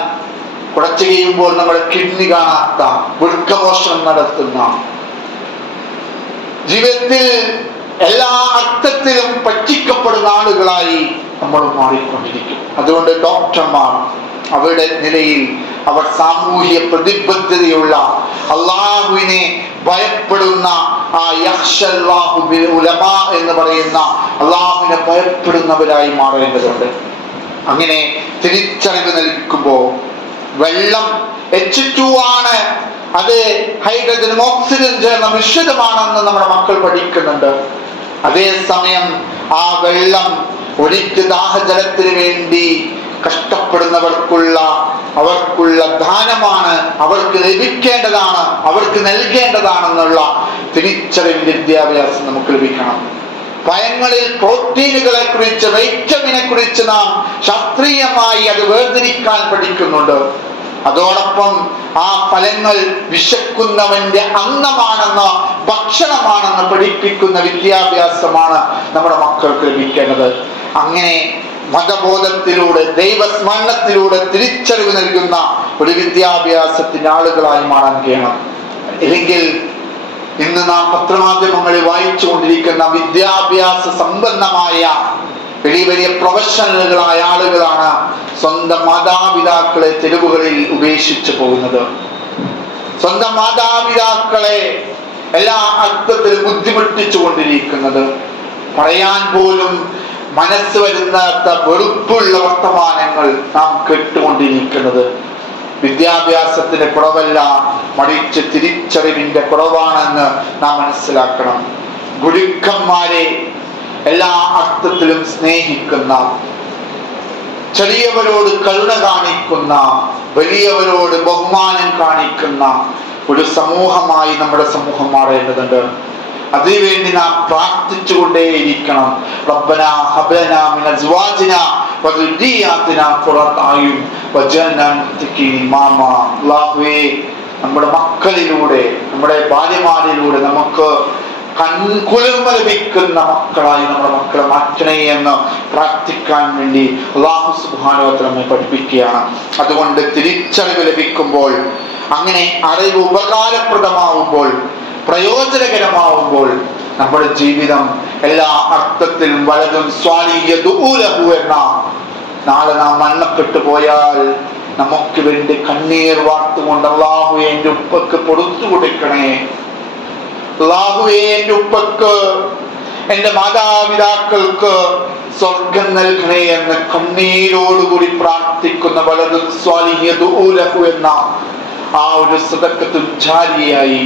കുറച്ച് കഴിയുമ്പോൾ നമ്മുടെ കിഡ്നി കാണാത്ത, വൃക്കമോഷണം നടത്തുന്ന, ജീവിതത്തിൽ എല്ലാ അർത്ഥത്തിലും പറ്റിക്കപ്പെടുന്ന ആളുകളായി നമ്മൾ മാറിക്കൊണ്ടിരിക്കും. അതുകൊണ്ട് ഡോക്ടർമാർ അവരുടെ നിലയിൽ അവർ സാമൂഹ്യ പ്രതിബദ്ധതയുള്ള, അള്ളാഹുവിനെ ഭയപ്പെടുന്ന, ആ യഖ്ശല്ലാഹു ബിൽ ഉലമാ എന്ന് പറയുന്ന അള്ളാഹുവിനെ ഭയപ്പെടുന്നവരായി മാറേണ്ടതുണ്ട്. അങ്ങനെ തിരിച്ചറിവ് നൽകുമ്പോൾ വെള്ളം H2 ആണ്, അത് ഹൈഡ്രജനും ഓക്സിജൻ ചേർന്ന മിശ്രിതമാണെന്ന് നമ്മുടെ മക്കൾ പഠിക്കുന്നുണ്ട്. അതേസമയം ആ വെള്ളം ഒരിക്കൽ ദാഹജലത്തിന് വേണ്ടി അവർക്കുള്ള ദാനമാണ്, അവർക്ക് ലഭിക്കേണ്ടതാണ്, അവർക്ക് നൽകേണ്ടതാണെന്നുള്ള തിരിച്ചറിവിന്റെ വിദ്യാഭ്യാസം നമുക്ക് ലഭിക്കണം. ഫലങ്ങളിൽ പ്രോട്ടീനുകളെ കുറിച്ച്, വൈറ്റമിനെ കുറിച്ച് നാം ശാസ്ത്രീയമായി അത് വേർതിരിക്കാൻ പഠിക്കുന്നുണ്ട്. അതോടൊപ്പം ആ ഫലങ്ങൾ വിശക്കുന്നവന്റെ അന്നമാണെന്ന്, ഭക്ഷണമാണെന്ന് പഠിപ്പിക്കുന്ന വിദ്യാഭ്യാസമാണ് നമ്മുടെ മക്കൾക്ക് ലഭിക്കേണ്ടത്. അങ്ങനെ മതബോധത്തിലൂടെ, ദൈവസ്മരണത്തിലൂടെ തിരിച്ചറിവ് നൽകുന്ന ഒരു വിദ്യാഭ്യാസത്തിന്റെ ആളുകളായി മാറാൻ കഴിയണം. ഇല്ലെങ്കിൽ ഇന്ന് നാം പത്രമാധ്യമങ്ങളിൽ വായിച്ചു കൊണ്ടിരിക്കുന്ന വിദ്യാഭ്യാസ സമ്പന്നമായ വലിയ വലിയ പ്രൊഫഷണലുകളായ ആളുകളാണ് സ്വന്തം മാതാപിതാക്കളെ തെരുവുകളിൽ ഉപേക്ഷിച്ചു പോകുന്നത്. സ്വന്തം മാതാപിതാക്കളെ എല്ലാ അർത്ഥത്തിലും ബുദ്ധിമുട്ടിച്ചു കൊണ്ടിരിക്കുന്നത്. പറയാൻ പോലും മനസ്സ് വരുന്നാത്ത വെറുപ്പുള്ള വർത്തമാനങ്ങൾ നാം കേട്ടുകൊണ്ടിരിക്കുന്നത്. വിദ്യാഭ്യാസത്തിന്റെ കുറവല്ല, മറിച്ച് തിരിച്ചറിവിന്റെ കുറവാണെന്ന് നാം മനസ്സിലാക്കണം. ഗുരുക്കന്മാരെ എല്ലാ അർത്ഥത്തിലും സ്നേഹിക്കുന്ന, ചെറിയവരോട് കരുണ കാണിക്കുന്ന, വലിയവരോട് ബഹുമാനം കാണിക്കുന്ന ഒരു സമൂഹമായി നമ്മുടെ സമൂഹം മാറേണ്ടതുണ്ട്. അതിനുവേണ്ടി നാം പ്രാർത്ഥിച്ചുകൊണ്ടേയിരിക്കണം. റബ്ബനാ ഹബ് ലനാ മിൻ അസ്വാജിനാ വദുരിയാതിനാ ഖുറത അയുൻ വജഅൽനാ ലിൽമുത്തഖീന ഇമാമാ. അല്ലാഹുവേ, നമ്മുടെ മക്കളിലൂടെ, നമ്മുടെ ഭാര്യമാരിലൂടെ നമുക്ക് കൺകുളിർമ ലഭിക്കുന്ന മക്കളായി നമ്മുടെ മക്കളെ മാറ്റണേ എന്ന് പ്രാർത്ഥിക്കാൻ വേണ്ടി അല്ലാഹു സുബ്ഹാനഹു വ തആല നമ്മെ പഠിപ്പിക്കുകയാണ്. അതുകൊണ്ട് തിരിച്ചറിവ് ലഭിക്കുമ്പോൾ, അങ്ങനെ അറിവ് ഉപകാരപ്രദമാവുമ്പോൾ, പ്രയോജനകരമാവുമ്പോൾ, നമ്മുടെ ജീവിതം എല്ലാ അർത്ഥത്തിലും വലതും സ്വാലിഹ്യദൂലഹു എന്ന, നാളെ നാം മരണപ്പെട്ടു പോയാൽ നമുക്ക് വേണ്ടി കണ്ണീർ വാർത്തുകൊണ്ട് അല്ലാഹുവേ എൻ്റെ ഉപ്പക്ക് പൊറുത്തു കൊടുക്കണേ, അല്ലാഹുവേ എൻ്റെ ഉപ്പക്ക്, എൻ്റെ മാതാപിതാക്കൾക്ക് സ്വർഗം നൽകണേ എന്ന് കണ്ണീരോടുകൂടി പ്രാർത്ഥിക്കുന്ന വലതും സ്വാലിഹ്യദൂലഹു എന്ന ആ ഒരു സദഖത്തുൽ ജാരിയയായി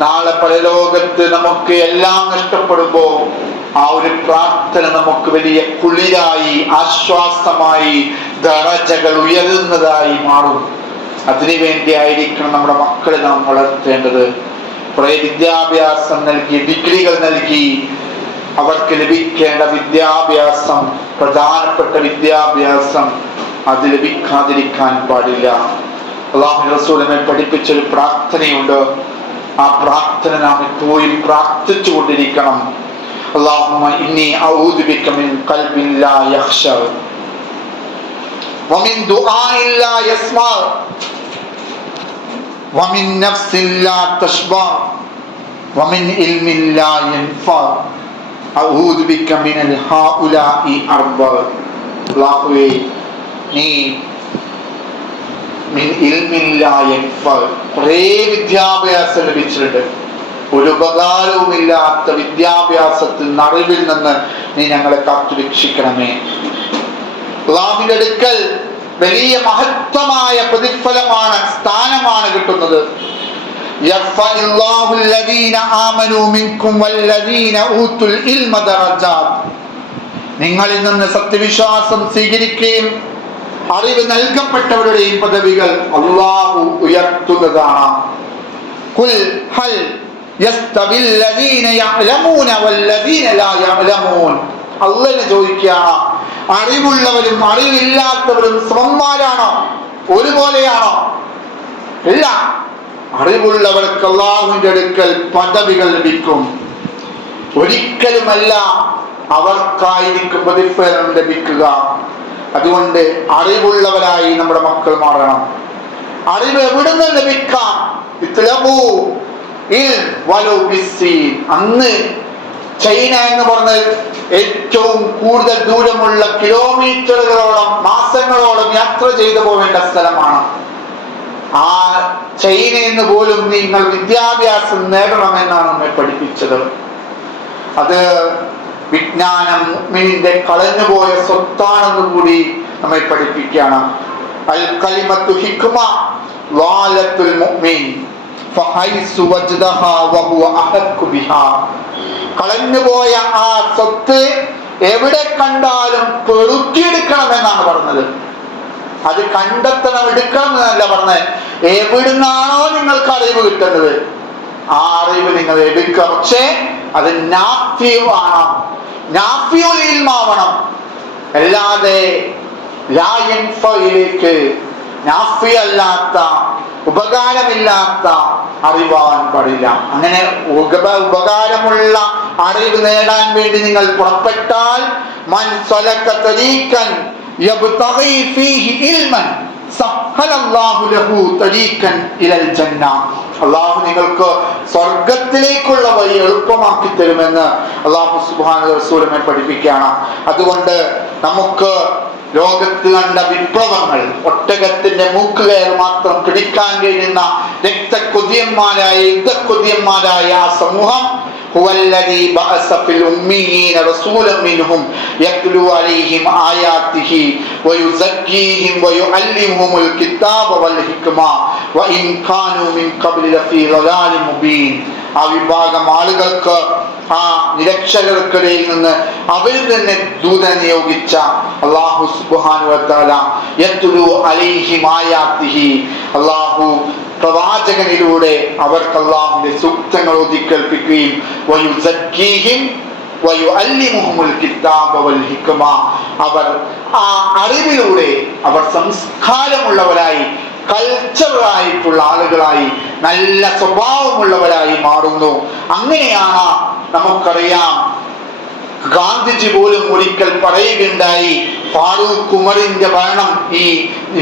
നാളെ പരലോകത്ത് നമുക്ക് എല്ലാം നഷ്ടപ്പെടുമ്പോൾ ആ ഒരു പ്രാർത്ഥന നമുക്ക് വലിയ കുളിരായി, ആശ്വാസമായി, ദറജകൾ ഉയരുന്നതായി മാറും. അതിനുവേണ്ടി ആയിരിക്കണം നമ്മുടെ മക്കളെ നാം വളർത്തേണ്ടത്. കുറെ വിദ്യാഭ്യാസം നൽകി, ഡിഗ്രികൾ നൽകി അവർക്ക് ലഭിക്കേണ്ട വിദ്യാഭ്യാസം, പ്രധാനപ്പെട്ട വിദ്യാഭ്യാസം അത് ലഭിക്കാതിരിക്കാൻ പാടില്ല. അല്ലാഹു റസൂലിനെ പഠിപ്പിച്ചൊരു പ്രാർത്ഥനയുണ്ട്. ആ പ്രാർത്ഥന നാം എപ്പോഴും പ്രാർത്ഥിച്ചു കൊണ്ടിരിക്കണം. അല്ലാഹുമ്മ ഇന്നി അഊദു ബിക മിൻ ഖൽബിൻ ലാ യഖ്ശ വമിൻ ദുആഇൻ ലാ യസ്മഅ വമിൻ നഫ്സിൻ ലാ തശ്ബഅ വമിൻ ഇൽമിൻ ലാ യൻഫഅ അഊദു ബിക മിനൽ ഹൗലാഇ അർബഅ. അല്ലാഹുവേ, നീ കുറേ വിദ്യാഭ്യാസം ലഭിച്ചിട്ടുണ്ട്, ഒരു ഉപകാരവുമില്ലാത്ത വിദ്യാഭ്യാസത്തിൽ അറിവിൽ നിന്ന് നീ ഞങ്ങളെ കാത്തുരക്ഷിക്കണമേ. അല്ലാഹുവിന്റെ അടുക്കൽ വലിയ മഹത്വമായ പ്രതിഫലമാണ്, സ്ഥാനമാണ് കിട്ടുന്നത്. നിങ്ങളിൽ നിന്ന് സത്യവിശ്വാസം സ്വീകരിക്കുകയും അറിവ് നൽകപ്പെട്ടവരുടെയും പദവികൾ അല്ലാഹു ഉയർത്തുന്നതാണ്. ഖുൽ ഹൽ യസ്തവിൽ ലദീന യഅലമൂന വല്ലദീന ലാ യഅലമൂൻ. അല്ലാഹു ചോദിക്കുകയാണ്, അറിവുള്ളവരും അറിവില്ലാത്തവരും സമന്മാരാണോ, ഒരുപോലെയാണോ? ഇല്ല. അറിവുള്ളവർക്ക് അല്ലാഹുവിന്റെ അടുക്കൽ പദവികൾ ലഭിക്കും. ഒരിക്കലുമല്ല അവർക്കായിരിക്കും പ്രതിഫലം ലഭിക്കുക. അതുകൊണ്ട് അറിവുള്ളവരായി നമ്മുടെ മക്കൾ മാറണം. അറിവ് എവിടുന്ന് ലഭിക്കാം? അന്ന് ചൈന എന്ന് പറഞ്ഞാൽ ഏറ്റവും കൂടുതൽ ദൂരമുള്ള കിലോമീറ്ററുകളോളം, മാസങ്ങളോളം യാത്ര ചെയ്തു പോവേണ്ട സ്ഥലമാണ്. ആ ചൈനയിൽ നിന്ന് പോലും നിങ്ങൾ വിദ്യാഭ്യാസം നേടണമെന്നാണ് നമ്മെ പഠിപ്പിച്ചത്. അത് വിജ്ഞാനം മുഅ്മിനിന്റെ കളഞ്ഞുപോയ സ്വത്താണെന്ന് കൂടി നമ്മെ പഠിപ്പിക്കുകയാണ്. അൽ കലിമത്തു ഹിക്മ വാലത്തുൽ മുഅ്മിൻ ഫഹൈസു വജ്ദഹാ വഹുവ അഹഖു ബിഹാ. കളഞ്ഞുപോയ ആ സ്വത്ത് എവിടെ കണ്ടാലും പെറുക്കിയെടുക്കണമെന്നാണ് പറഞ്ഞത്. അത് കണ്ടെത്തണം, എടുക്കണം എന്നല്ല പറഞ്ഞത്. എവിടുന്നാണോ നിങ്ങൾക്ക് അറിവ് കിട്ടുന്നത് ആ അറിവ് നിങ്ങൾ എടുക്കുക. പക്ഷേ അത് നാഫിയാവണം, നാഫിയുൽ ഇൽമാവണം. അല്ലാതെ ലാ യൻഫഇലേക്ക് നാഫിയല്ലാത്ത ഉപകാരമില്ലാത്ത അറിവാൻ പാടില്ല. അങ്ങനെ ഉപകാരമുള്ള അറിവ് നേടാൻ വേണ്ടി നിങ്ങൾ പുറപ്പെട്ടാൽ മൻ സലക തരീഖൻ യബ്തഗി ഫീഹി ഇൽമൻ സഹലല്ലാഹു ലഹു തരീഖൻ ഇലൽ ജന്ന. അല്ലാഹു നിങ്ങൾക്ക് സ്വർഗ്ഗത്തിലേക്കുള്ള വഴി എളുപ്പമാക്കി തരുമെന്ന് അല്ലാഹു സുബ്ഹാനഹു റസൂലിനെ പഠിപ്പിക്കുകയാണ്. അതുകൊണ്ട് നമുക്ക് ലോകത്ത് കണ്ട വിപ്ലവങ്ങൾ, ഒട്ടകത്തിന്റെ മൂക്കുകയർ മാത്രം പിടിക്കാൻ കഴിയുന്ന രക്തക്കൊതിയന്മാരായ യുദ്ധക്കൊതിയന്മാരായ ആ സമൂഹം ഹുവല്ലദീ ബഅസ ഫിൽ ഉമ്മീന റസൂലൻ മിൻഹും യത്ലു അലൈഹിം ആയാതിഹി വയുസക്കീഹിം വയുഅല്ലിമുഹുൽ കിതാബ വൽ ഹിക്മ വഇൻ കാനൂ മിൻ ഖബ്ലി ലഫീ ളലാലിൻ മുബീൻ. ആ വിഭാഗം ആളുകൾക്ക്, ആ നിരക്ഷരർക്കിടയിൽ നിന്ന് അവരിൽ തന്നെ ദൂതനെ നിയോഗിച്ച അല്ലാഹു സുബ്ഹാനഹു വ തആല യത്ലു അലൈഹിം ആയാതിഹി, അല്ലാഹു പ്രവാചകനിലൂടെ അവർക്ക് അല്ലാഹുവിന്റെ സൂക്തങ്ങൾ ഓതിക്കേൽപ്പിക്കുകയും വയുസക്കീഹിം വയുഅല്ലിമുഹുൽ കിതാബ വൽ ഹിക്മ, അവർ ആ അറിവിലൂടെ അവർ സംസ്കാരമുള്ളവരായി, കൾച്ചറായിട്ടുള്ള ആളുകളായി, നല്ല സ്വഭാവമുള്ളവരായി മാറുന്നു. അങ്ങനെയാണ് നമുക്കറിയാം, ഗാന്ധിജി പോലും ഒരിക്കൽ പറയുകയുണ്ടായി, ഫാറൂഖ് ഉമറിന്റെ ഭരണം ഈ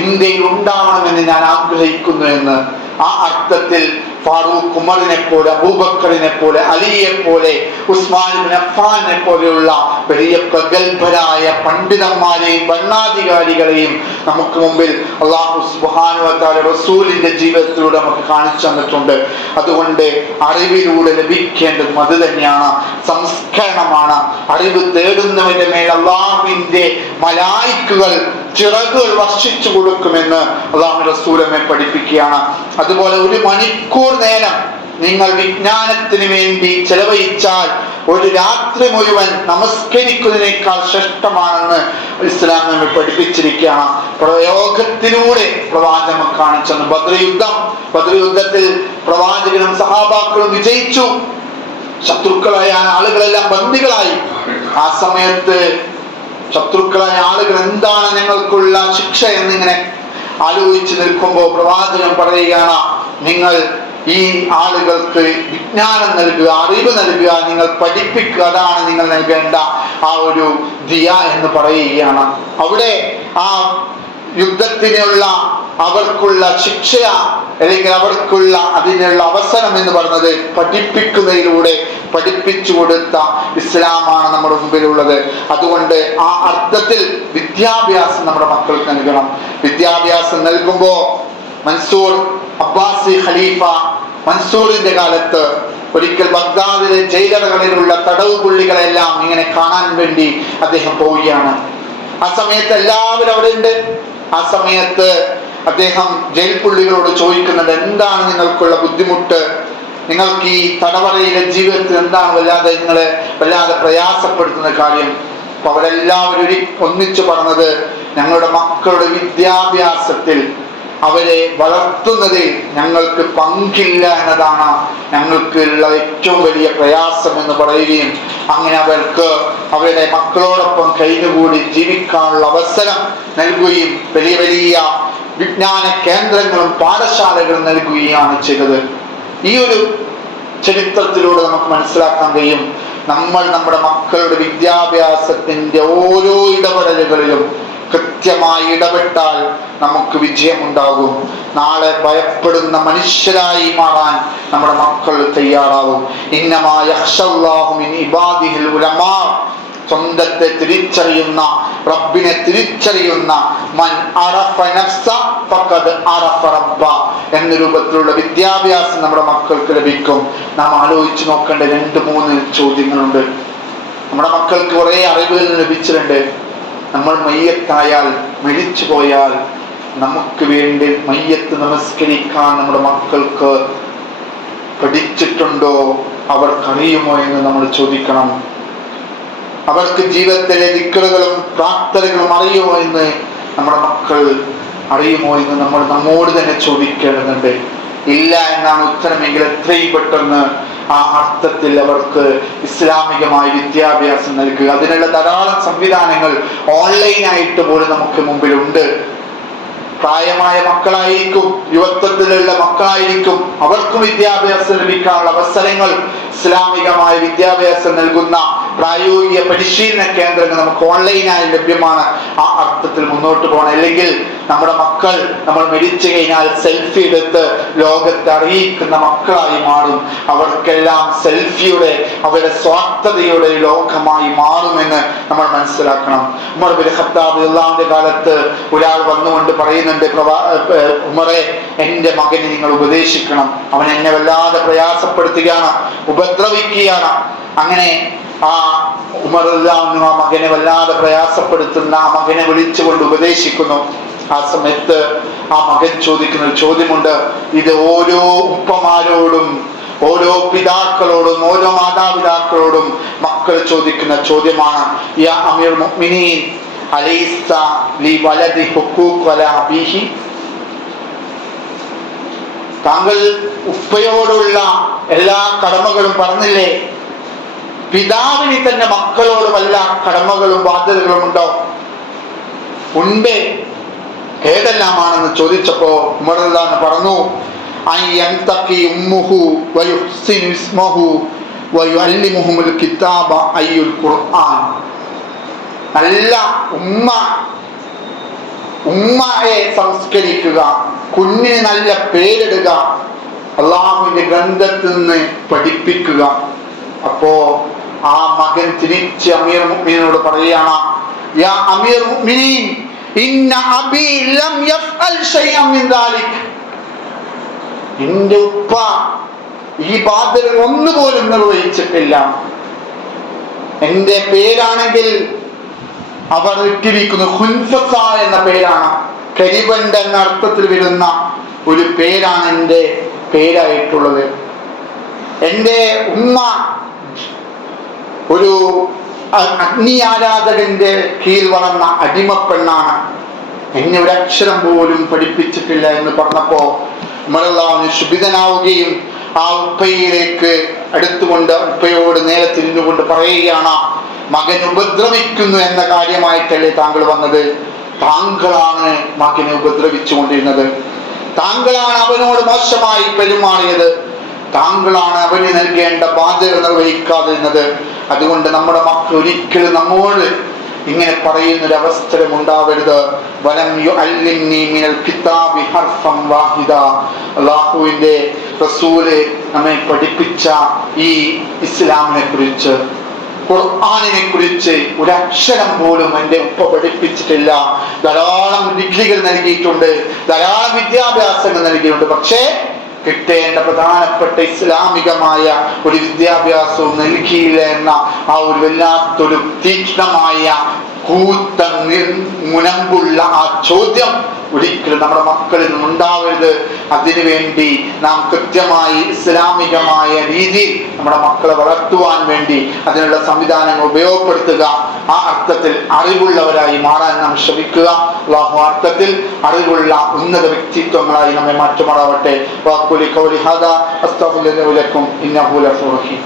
ഇന്ത്യയിൽ ഉണ്ടാവണമെന്ന് ഞാൻ ആഗ്രഹിക്കുന്നു എന്ന്. ആ അർത്ഥത്തിൽ ഫാറൂഖ് ഉമറിനെ പോലെ, അബൂബക്കറിനെ പോലെ, അലിയെ പോലെ, ഉസ്മാൻ ഇബ്നു അഫ്ഫാനെ പോലെയുള്ള വലിയ പ്രഗത്ഭരായ പണ്ഡിതന്മാരെയും ഭരണാധികാരികളെയും നമുക്ക് മുമ്പിൽ അല്ലാഹു സുബ്ഹാനഹു വ തആല റസൂലിന്റെ ജീവിതത്തിലൂടെ നമുക്ക് കാണിച്ചു തന്നിട്ടുണ്ട്. അതുകൊണ്ട് അറിവിലൂടെ ലഭിക്കേണ്ടതും അത് തന്നെയാണ്, സംസ്കരണമാണ്. അറിവ് തേടുന്നവന്റെ മേൽ അല്ലാഹുവിന്റെ മലായിക്കുകൾ ചിറകുകൾ വർഷിച്ചു കൊടുക്കുമെന്ന് അല്ലാഹു റസൂലനെ പഠിപ്പിക്കുകയാണ്. അതുപോലെ 1 മണിക്കൂർ നേരം നിങ്ങൾ വിജ്ഞാനത്തിന് വേണ്ടി ചെലവഴിച്ചാൽ ഒരു രാത്രി മുഴുവൻ നമസ്കരിക്കുന്നതിനേക്കാൾ ശ്രേഷ്ഠമാണെന്ന് ഇസ്ലാം നമ്മെ പഠിപ്പിച്ചിരിക്കുകയാണ്. പ്രയോഗത്തിലൂടെ പ്രവാചകൻ കാണിച്ചെന്ന്. ബദ്ർ യുദ്ധത്തിൽ പ്രവാചകനും സഹാബാക്കളും വിജയിച്ചു. ശത്രുക്കളായ ആളുകളെല്ലാം ബന്ദികളായി. ആ സമയത്ത് ശത്രുക്കളായ ആളുകൾ എന്താണ് ഞങ്ങൾക്കുള്ള ശിക്ഷ എന്നിങ്ങനെ ആലോചിച്ച് നിൽക്കുമ്പോൾ പ്രവാചകൻ പറയുകയാണ്, നിങ്ങൾ ഈ ആളുകൾക്ക് വിജ്ഞാനം നൽകുക, അറിവ് നൽകുക, നിങ്ങൾ പഠിപ്പിക്കുക, അതാണ് നിങ്ങൾ നൽകേണ്ട ആ ഒരു ദിയ എന്ന് പറയുകയാണ്. അവിടെ ആ യുദ്ധത്തിനുള്ള അവർക്കുള്ള ശിക്ഷ അല്ലെങ്കിൽ അവർക്കുള്ള അതിനുള്ള അവസരം എന്ന് പറയുന്നത് പഠിപ്പിക്കുന്നതിലൂടെ പഠിപ്പിച്ചു കൊടുത്ത ഇസ്ലാമാണ് നമ്മുടെ മുമ്പിലുള്ളത്. അതുകൊണ്ട് ആ അർത്ഥത്തിൽ വിദ്യാഭ്യാസം നമ്മുടെ മക്കൾക്ക് നൽകണം. വിദ്യാഭ്യാസം നൽകുമ്പോൾ മൻസൂർ അബ്ബാസി ഖലീഫ മൻസൂറിന്റെ കാലത്ത് ഒരിക്കൽ ബഗ്ദാദിലെ ജയിലറകളിലുള്ള തടവ് പുള്ളികളെല്ലാം ഇങ്ങനെ കാണാൻ വേണ്ടി അദ്ദേഹം പോവുകയാണ്. ആ സമയത്ത് എല്ലാവരും അവിടെ ഉണ്ട്. ആ സമയത്ത് അദ്ദേഹം ജയിൽ പുള്ളികളോട് ചോദിക്കുന്നുണ്ട്, എന്താണ് നിങ്ങൾക്കുള്ള ബുദ്ധിമുട്ട്, നിങ്ങൾക്ക് ഈ തടവറയിലെ ജീവിതത്തിൽ എന്താണ് വല്ലാതെ പ്രയാസപ്പെടുത്തുന്ന കാര്യം? അപ്പൊ അവരെല്ലാവരും ഒന്നിച്ചു പറഞ്ഞത്, ഞങ്ങളുടെ മക്കളുടെ വിദ്യാഭ്യാസത്തിൽ അവരെ വളർത്തുന്നതിൽ ഞങ്ങൾക്ക് പങ്കില്ല എന്നതാണ് ഞങ്ങൾക്കുള്ള ഏറ്റവും വലിയ പ്രയാസം എന്ന് പറയുകയും അങ്ങനെ അവർക്ക് അവരുടെ മക്കളോടൊപ്പം കഴിഞ്ഞുകൂടി ജീവിക്കാനുള്ള അവസരം നൽകുകയും വലിയ വലിയ വിജ്ഞാന കേന്ദ്രങ്ങളും പാഠശാലകളും നൽകുകയാണ് ചെയ്തത്. ഈ ഒരു ചരിത്രത്തിലൂടെ നമുക്ക് മനസ്സിലാക്കാൻ കഴിയും, നമ്മൾ നമ്മുടെ മക്കളുടെ വിദ്യാഭ്യാസത്തിന്റെ ഓരോ ഇടപെടലുകളിലും കൃത്യമായി ഇടപെട്ടാൽ നമുക്ക് വിജയമുണ്ടാകും. നാളെ ഭയപ്പെടുന്ന മനുഷ്യരായി മാറാൻ നമ്മുടെ മക്കൾ തയ്യാറാവും. ഇന്നമാ യഖ്ശല്ലാഹു മിൻ ഇബാദിഹിൽ ഉലമാ, സ്വന്തത്തെ തിരിച്ചറിയുന്ന, റബ്ബിനെ തിരിച്ചറിയുന്ന മൻ അറഫ നഫ്സ ഫഖദ് അറഫ റബ്ബ എന്ന രൂപത്തിലുള്ള വിദ്യാഭ്യാസം നമ്മുടെ മക്കൾക്ക് ലഭിക്കും. നാം ആലോചിച്ച് നോക്കേണ്ട 2-3 ചോദ്യങ്ങളുണ്ട്. നമ്മുടെ മക്കൾക്ക് കുറെ അറിവുകൾ ലഭിച്ചിട്ടുണ്ട്. നമ്മൾ മയ്യത്തായാൽ, മരിച്ചു പോയാൽ നമുക്ക് വേണ്ടി മയ്യത്ത് നമസ്കരിക്കാൻ നമ്മുടെ മക്കൾക്ക് പഠിച്ചിട്ടുണ്ടോ, അവർക്കറിയുമോ എന്ന് നമ്മൾ ചോദിക്കണം. അവർക്ക് ജീവിതത്തിലെ ദിക്റുകളും പ്രാർത്ഥനകളും അറിയുമോ എന്ന് നമ്മുടെ മക്കൾ അറിയുമോ എന്ന് നമ്മൾ നമ്മോട് തന്നെ ചോദിക്കേണ്ടതുണ്ട്. ഇല്ല എന്നാണ് ഉത്തരമെങ്കിൽ എത്രയും പെട്ടെന്ന് ആ അർത്ഥത്തിൽ അവർക്ക് ഇസ്ലാമികമായ വിദ്യാഭ്യാസം നൽകുക. അതിനുള്ള ധാരാളം സംവിധാനങ്ങൾ ഓൺലൈനായിട്ട് പോലും നമുക്ക് മുമ്പിലുണ്ട്. പ്രായമായ മക്കളായിരിക്കും, യുവത്വത്തിലുള്ള മക്കളായിരിക്കും, അവർക്കും വിദ്യാഭ്യാസം ലഭിക്കാനുള്ള അവസരങ്ങൾ ഇസ്ലാമികമായ വിദ്യാഭ്യാസം നൽകുന്ന പ്രായോഗിക പരിശീലന കേന്ദ്രങ്ങൾ നമുക്ക് ഓൺലൈനായി ലഭ്യമാണ്. ആ അർത്ഥത്തിൽ മുന്നോട്ട് പോകണം. അല്ലെങ്കിൽ നമ്മുടെ മക്കൾ നമ്മൾ മരിച്ചു കഴിഞ്ഞാൽ സെൽഫി എടുത്ത് ലോകത്തെ അറിയിക്കുന്ന മക്കളായി മാറും. അവർക്കെല്ലാം സെൽഫിയുടെ, അവരുടെ സ്വാർത്ഥതയുടെ ലോകമായി മാറുമെന്ന് നമ്മൾ മനസ്സിലാക്കണം. ഉമർ ബിൻ ഖത്താബ് റളിയല്ലാഹുവിന്റെ കാലത്ത് ഒരാൾ വന്നുകൊണ്ട് പറയുന്നുണ്ട്, ഉമറെ, എന്റെ മകനെ നിങ്ങൾ ഉപദേശിക്കണം, അവൻ എന്നെ വല്ലാതെ പ്രയാസപ്പെടുത്തുകയാണ്, ഉപദ്രവിക്കുകയാണ്. അങ്ങനെ ആ ഉമർ റളിയല്ലാഹു അൻഹു ആ മകനെ വല്ലാതെ പ്രയാസപ്പെടുത്തുന്ന ആ മകനെ വിളിച്ചുകൊണ്ട് ഉപദേശിക്കുന്നു. ആ സമയത്ത് ആ മകൻ ചോദിക്കുന്ന ഒരു ചോദ്യമുണ്ട്. ഇത് ഓരോ ഉപ്പമാരോടും, ഓരോ പിതാക്കളോടും, ഓരോ മാതാപിതാക്കളോടും മക്കൾ ചോദിക്കുന്ന ചോദ്യമാണ്. യാ അമീർ മുഅ്മിനീൻ, അലൈസ ലി വലദി ഹുഖൂഖ് വലാ അബീഹി? താങ്കൾ ഉപ്പയോടുള്ള എല്ലാ കടമകളും പറഞ്ഞില്ലേ, പിതാവിന് തന്നെ മക്കളോട് വല്ല കടമകളും ബാധ്യതകളും ഉണ്ടോ? ഉണ്ട്. ഏതെല്ലാമാണെന്ന് ചോദിച്ചപ്പോ ഉമർ റളിയല്ലാഹു അൻഹു പറഞ്ഞു, അയ്യന്തഖി ഉമ്മുഹു വയുഹ്സിനു ഇസ്മഹു വയുഅല്ലിമുഹുൽ കിതാബ അയ്യുൽ ഖുർആൻ. നല്ല ഉമ്മയെ സംസ്കരിക്കുക, കുഞ്ഞിന് നല്ല പേരിടുക, അള്ളാഹുവിന്റെ ഗ്രന്ഥത്തിൽ നിന്ന് പഠിപ്പിക്കുക. അപ്പോ ആ മകൻ തിരിച്ച് അമീർ മുഅ്മിനീനോട് പറയുകയാണ്, യാ അമീർ മുഅ്മിനീൻ, ഇന്ന അബീ ലം യഫ്അൽ ശൈഅൻ മിൻ ദാലിക്. എന്റെ ഉപ്പ ഈ ബാധ്യത ഒന്നുപോലും നിർവഹിച്ചിട്ടില്ല. എന്റെ പേരാണെങ്കിൽ അവർ ഇട്ടിരിക്കുന്നു ഖുൻഫസ എന്ന പേരാണ്. കരിബണ്ട് എന്ന അർത്ഥത്തിൽ വരുന്ന ഒരു പേരാണ് എൻ്റെ പേരായിട്ടുള്ളത്. എൻ്റെ ഉമ്മ ഒരു അഗ്നി ആരാധകന്റെ കീഴിൽ വളർന്ന അടിമപ്പെണ്ണാണ്. എന്നെ ഒരു അക്ഷരം പോലും പഠിപ്പിച്ചിട്ടില്ല എന്ന് പറഞ്ഞപ്പോ ഉമർ റളിയല്ലാഹു അൻഹു ശുഭിതനാവുകയും ആ ഉപ്പയിലേക്ക് അടുത്തുകൊണ്ട് ഉപ്പയോട് നേരെ തിരിഞ്ഞുകൊണ്ട് പറയുകയാണ്, മകൻ ഉപദ്രവിക്കുന്നു എന്ന കാര്യമായിട്ടല്ലേ താങ്കൾ വന്നത്? താങ്കളാണ് മകനെ ഉപദ്രവിച്ചുകൊണ്ടിരുന്നത്, താങ്കളാണ് അവനോട് മോശമായി പെരുമാറിയത്, താങ്കളാണ് അവന് നൽകേണ്ട ബാധ്യത നിർവഹിക്കാതിരുന്നത്. അതുകൊണ്ട് നമ്മുടെ മക്കൾ ഒരിക്കലും നമ്മോട് ഇങ്ങനെ പറയുന്നൊരു അവസരം ഉണ്ടാവരുത്. വലം യുഅല്ലിംനി മിനൽ കിതാബി ഹർഫൻ വാഹിദ. അല്ലാഹുവിന്റെ റസൂല് നമ്മെ പഠിപ്പിച്ച ഈ ഇസ്ലാമിനെ കുറിച്ച്, ഖുർആനിനെ കുറിച്ച് ഒരക്ഷരം പോലും എൻ്റെ ഉപ്പ പഠിപ്പിച്ചിട്ടില്ല. ധാരാളം ഡിഗ്രികൾ നൽകിയിട്ടുണ്ട്, ധാരാളം വിദ്യാഭ്യാസങ്ങൾ നൽകിയിട്ടുണ്ട്. പക്ഷേ കിട്ടേണ്ട പ്രധാനപ്പെട്ട ഇസ്ലാമികമായ ഒരു വിദ്യാഭ്യാസവും നൽകിയില്ല എന്ന ആ ഒരു വല്ലാത്തൊരു തീക്ഷ്ണമായ കൂത്ത മുനമ്പുള്ള ആ ചോദ്യം ഒരിക്കലും നമ്മുടെ മക്കളിൽ നിന്നും ഉണ്ടാവരുത്. അതിനുവേണ്ടി നാം കൃത്യമായി ഇസ്ലാമികമായ രീതിയിൽ നമ്മുടെ മക്കളെ വളർത്തുവാൻ വേണ്ടി അതിനുള്ള സംവിധാനങ്ങൾ ഉപയോഗപ്പെടുത്തുക. ആ അർത്ഥത്തിൽ അറിവുള്ളവരായി മാറാൻ നാം ശ്രമിക്കുക. അല്ലാഹു അർത്ഥത്തിൽ അറിവുള്ള ഉന്നത വ്യക്തിത്വങ്ങളായി നമ്മെ മാറ്റുമാറാവട്ടെ. വാഖുലി ഖൗലി ഹാദാ അസ്തഗ്ഫിറുല്ലാഹ ലക്കും ഇന്നഹു ഗഫൂറുർ റഹീം.